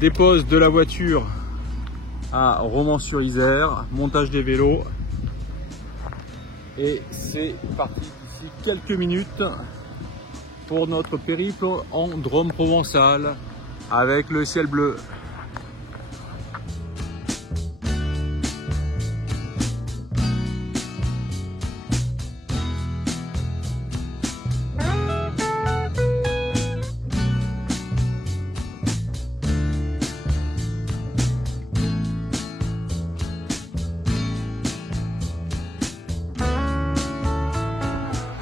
dépose de la voiture à Romans-sur-Isère, montage des vélos. Et c'est parti d'ici quelques minutes pour notre périple en Drôme provençal avec le ciel bleu.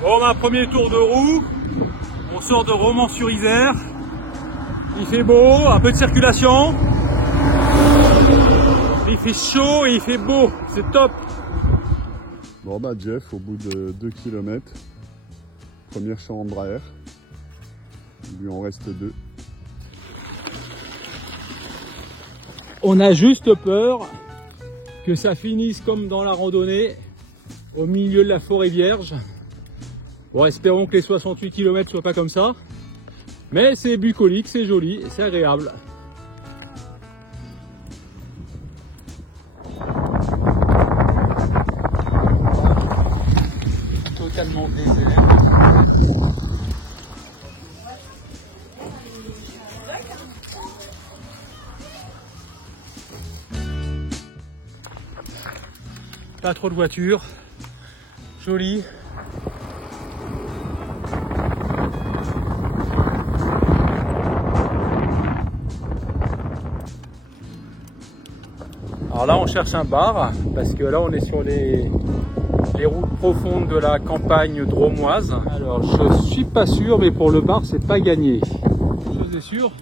Bon, un premier tour de roue, on sort de Romans-sur-Isère, il fait beau, un peu de circulation, il fait chaud et il fait beau, c'est top. Bon bah Jeff, au bout de 2 km, première chambre à air, il lui en reste 2. On a juste peur que ça finisse comme dans la randonnée, au milieu de la forêt vierge. Bon, espérons que les 68 km soient pas comme ça, mais c'est bucolique, c'est joli, c'est agréable. Totalement désert. Pas trop de voitures, joli. Alors là on cherche un bar parce que là on est sur les routes profondes de la campagne drômoise. Alors je suis pas sûr, mais pour le bar c'est pas gagné. Une chose est sûre,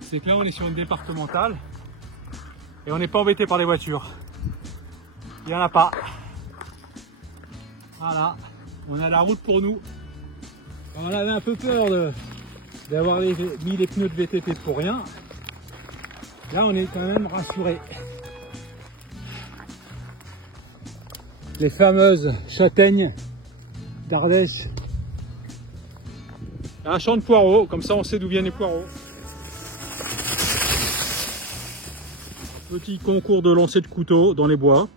c'est que là on est sur une départementale et on n'est pas embêté par les voitures. Il n'y en a pas. Voilà, on a la route pour nous. On avait un peu peur d'avoir mis les pneus de VTT pour rien. Là on est quand même rassuré. Les fameuses châtaignes d'Ardèche. Un champ de poireaux, comme ça on sait d'où viennent les poireaux. Petit concours de lancer de couteau dans les bois.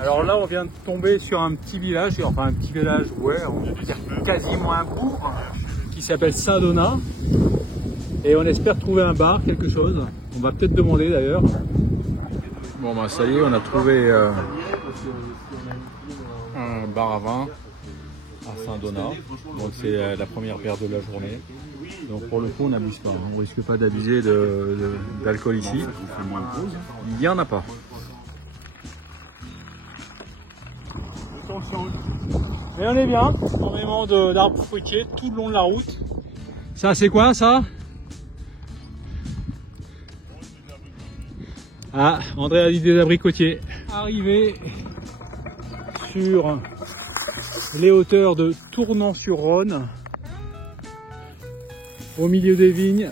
Alors là on vient de tomber sur un petit village, enfin un petit village, ouais, on peut dire quasiment un bourg, qui s'appelle Saint-Donat. Et on espère trouver un bar, quelque chose. On va peut-être demander d'ailleurs. Bon bah ça y est, on a trouvé un bar à vin à Saint-Donat. Donc c'est la première bière de la journée. Donc pour le coup on n'abuse pas, on risque pas d'abuser d'alcool ici. Il n'y en a pas. Mais on est bien, énormément d'arbres fruitiers tout le long de la route. Ça c'est quoi ça? Ah, André a dit des abricotiers. Arrivé sur les hauteurs de Tournan-sur-Rhône, au milieu des vignes.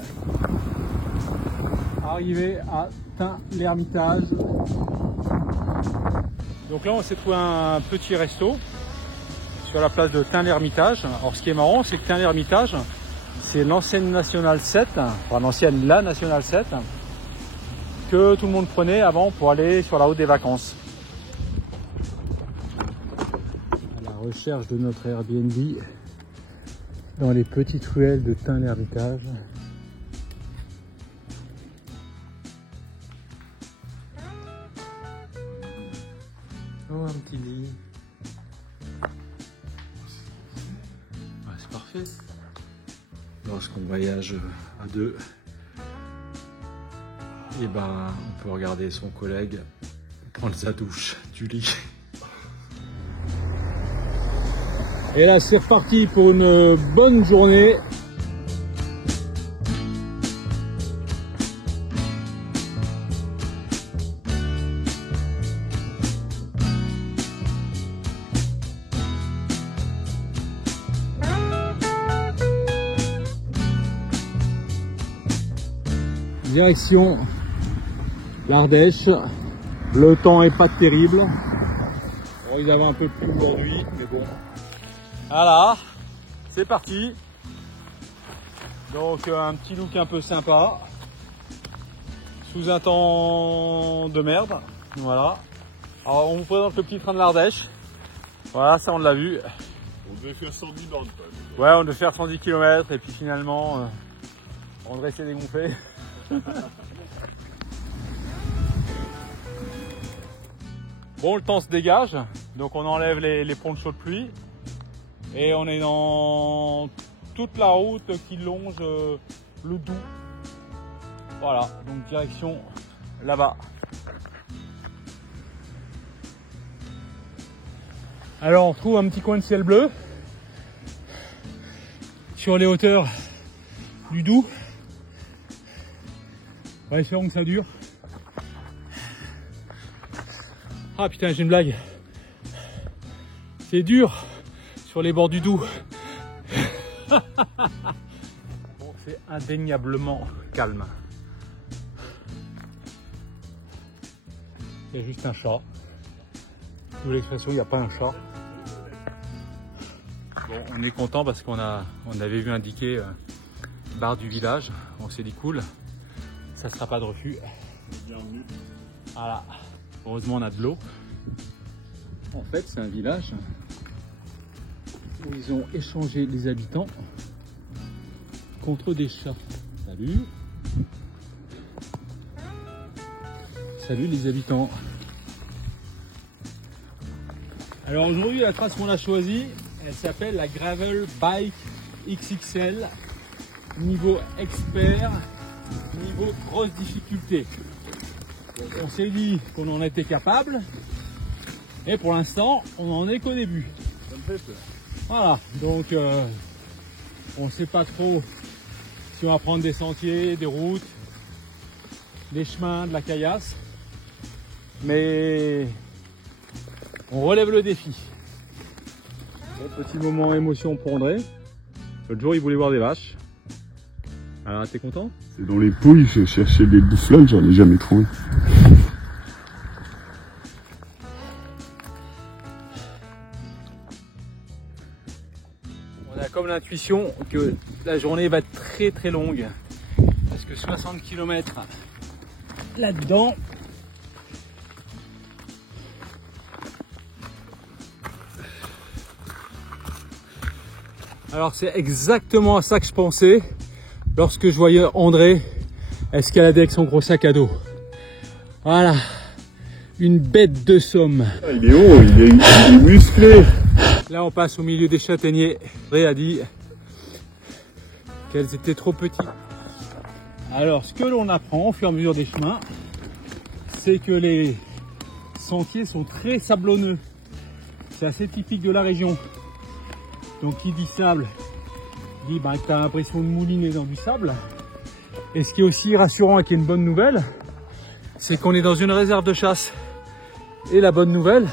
Arrivé à Tain-l'Hermitage. Donc là, on s'est trouvé un petit resto sur la place de Tain-l'Hermitage. Alors, ce qui est marrant, c'est que Tain-l'Hermitage, c'est l'ancienne Nationale 7, enfin l'ancienne la Nationale 7. Que tout le monde prenait avant pour aller sur la route des vacances. À la recherche de notre Airbnb dans les petites ruelles de Tain-l'Hermitage. Oh, un petit lit. Ah, c'est parfait. Lorsqu'on voyage à deux, et ben on peut regarder son collègue prendre sa douche du lit. Et là c'est reparti pour une bonne journée. Direction l'Ardèche. Le temps est pas terrible. Bon, ils avaient un peu plu aujourd'hui, mais bon. Voilà, C'est parti. Donc un petit look un peu sympa. Sous un temps de merde. Voilà. Alors on vous présente le petit train de l'Ardèche. Voilà, ça on l'a vu. On devait faire 110 bornes quand même. Ouais, on devait faire 110 km et puis finalement André s'est dégonflé. Bon, le temps se dégage, donc on enlève les ponchos de pluie et on est dans toute la route qui longe le Doubs. Voilà, donc direction là-bas. Alors on retrouve un petit coin de ciel bleu sur les hauteurs du Doubs. Ouais, espérons que ça dure. Ah putain, j'ai une blague. C'est dur sur les bords du Doubs. Bon, c'est indéniablement calme. Il y a juste un chat. D'où l'expression, il n'y a pas un chat. Bon, on est content parce qu'on avait vu indiquer bar du village. On s'est dit cool, ça ne sera pas de refus. Bienvenue. Voilà. Heureusement on a de l'eau. En fait c'est un village où ils ont échangé les habitants contre des chats. Salut. Salut les habitants. Alors aujourd'hui la trace qu'on a choisie, elle s'appelle la Gravel Bike XXL, niveau expert, niveau grosse difficulté. On s'est dit qu'on en était capable et pour l'instant on en est qu'au début. Ça me fait peur. Voilà, donc on ne sait pas trop si on va prendre des sentiers, des routes, des chemins, de la caillasse, mais on relève le défi. Bon, petit moment émotion pour André. L'autre jour il voulait voir des vaches. Alors t'es content? C'est dans les pouilles, je cherchais des buffles, j'en ai jamais trouvé. On a comme l'intuition que la journée va être très très longue. Parce que 60 km là-dedans. Alors c'est exactement à ça que je pensais lorsque je voyais André escalader avec son gros sac à dos. Voilà, une bête de somme. Ah, il est haut, il est musclé. Là on passe au milieu des châtaigniers. André a dit qu'elles étaient trop petites. Alors ce que l'on apprend au fur et à mesure des chemins, c'est que les sentiers sont très sablonneux. C'est assez typique de la région. Donc qui dit sable, dit que tu as l'impression de mouliner dans du sable. Et ce qui est aussi rassurant et qui est une bonne nouvelle, c'est qu'on est dans une réserve de chasse. Et la bonne nouvelle,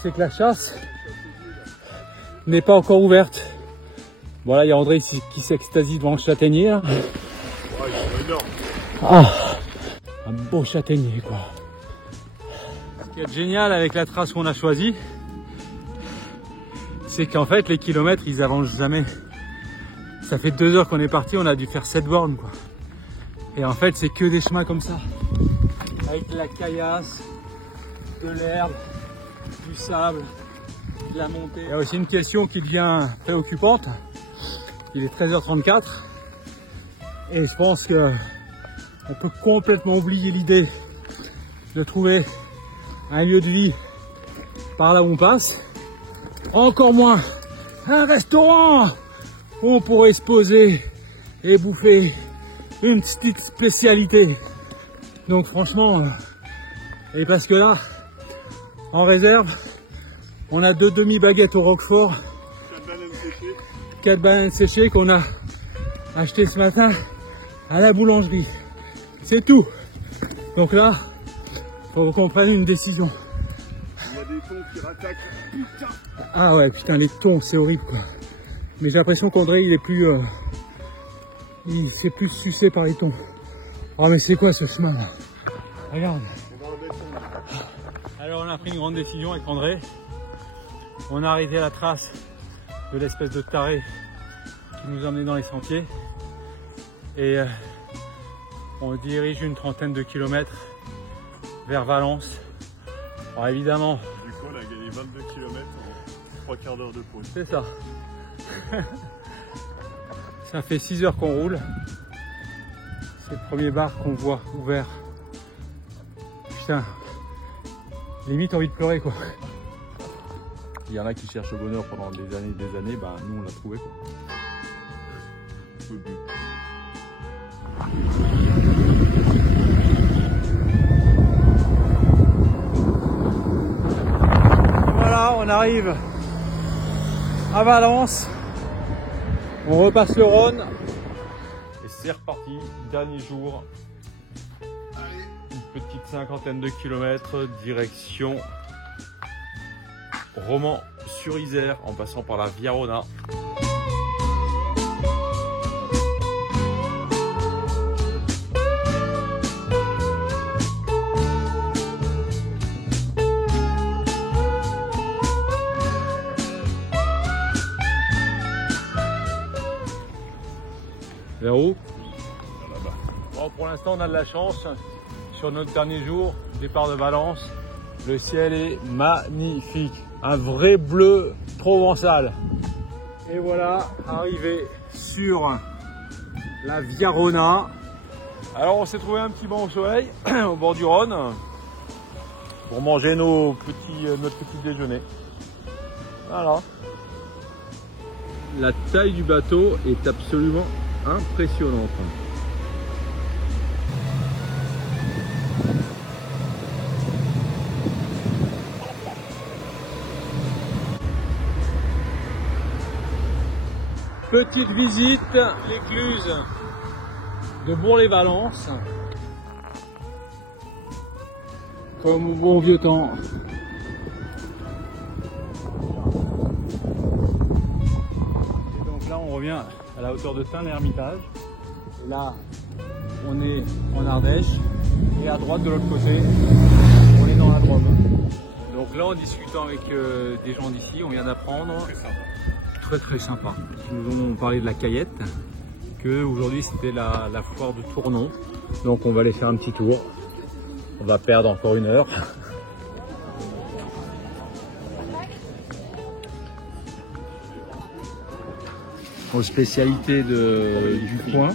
c'est que la chasse n'est pas encore ouverte. Voilà, il y a André ici qui s'extasie devant le châtaignier. Là. Ouais, ils sont énormes. Ah, un beau châtaignier quoi. Ce qui est génial avec la trace qu'on a choisie, c'est qu'en fait les kilomètres ils avancent jamais. Ça fait 2 heures qu'on est parti, on a dû faire 7 bornes quoi. Et en fait c'est que des chemins comme ça, avec de la caillasse, de l'herbe, du sable, de la montée. Il y a aussi une question qui devient préoccupante. Il est 13h34 et je pense que on peut complètement oublier l'idée de trouver un lieu de vie par là où on passe. Encore moins un restaurant où on pourrait se poser et bouffer une petite spécialité. Donc franchement, et parce que là, en réserve, on a 2 demi-baguettes au Roquefort, 4 bananes séchées qu'on a achetées ce matin à la boulangerie. C'est tout. Donc là, faut qu'on prenne une décision. Il y a des thons qui rattaquent. Putain. Ah ouais, putain, les thons, c'est horrible quoi. Mais j'ai l'impression qu'André, il est plus... il s'est plus sucé par les thons. Oh mais c'est quoi ce chemin là? Regarde. Alors on a pris une grande décision avec André. On a arrêté la trace de l'espèce de taré qui nous emmenait dans les sentiers. Et on dirige une trentaine de kilomètres vers Valence. Alors évidemment, Du coup, on a gagné 22 km en 3 quarts d'heure de pause. c'est ça. Ça fait 6 heures qu'on roule. C'est le premier bar qu'on voit ouvert. Putain, limite envie de pleurer quoi. Il y en a qui cherchent le bonheur pendant des années, bah nous on l'a trouvé quoi. Voilà, on arrive à Valence. On repasse le Rhône. Et c'est reparti, dernier jour. Une petite cinquantaine de kilomètres, direction Romans-sur-Isère, en passant par la Viarona. Vers où? Bon, pour l'instant, on a de la chance. Sur notre dernier jour, départ de Valence, le ciel est magnifique. Un vrai bleu provençal. Et voilà, arrivé sur la Viarona. Alors, on s'est trouvé un petit banc au soleil, au bord du Rhône, pour manger notre petit déjeuner. Voilà. La taille du bateau est absolument impressionnante. Petite visite, l'écluse de Bourg-les-Valences, comme au bon vieux temps. Et donc là on revient à la hauteur de Tain-l'Hermitage. Et là on est en Ardèche et à droite de l'autre côté on est dans la Drôme. Donc là en discutant avec des gens d'ici, on vient d'apprendre très sympa. Ils nous ont parlé de la Cayette, que aujourd'hui c'était la foire de Tournon. Donc on va aller faire un petit tour. On va perdre encore 1 heure. Aux spécialités du coin.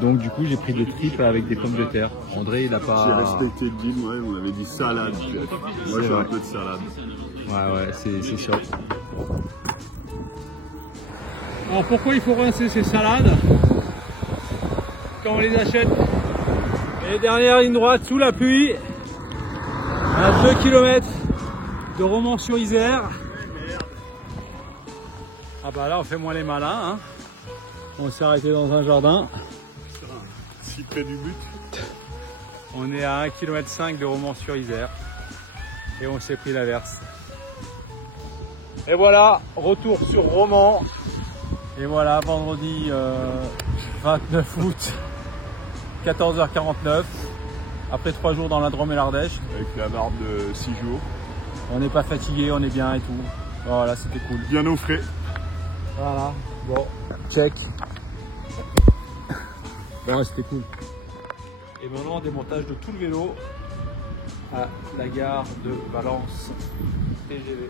Donc du coup j'ai pris des tripes avec des pommes de terre. André il a pas... J'ai respecté le deal, ouais, on avait dit salade. Moi j'ai un peu de salade. Ouais c'est sûr. Alors pourquoi il faut rincer ces salades quand on les achète? Et dernière ligne droite sous la pluie, à 2 km de Romans-sur-Isère. Ah bah là on fait moins les malins, hein. On s'est arrêté dans un jardin. Si près du but. On est à 1,5 km de Romans-sur-Isère et on s'est pris l'averse. Et voilà, retour sur Romans. Et voilà, vendredi 29 août, 14h49, après 3 jours dans la Drôme et l'Ardèche. Avec la barbe de 6 jours. On n'est pas fatigué, on est bien et tout. Voilà, c'était cool. Bien au frais. Voilà, bon, check. Bon, c'était cool. Et maintenant, démontage de tout le vélo à la gare de Valence TGV.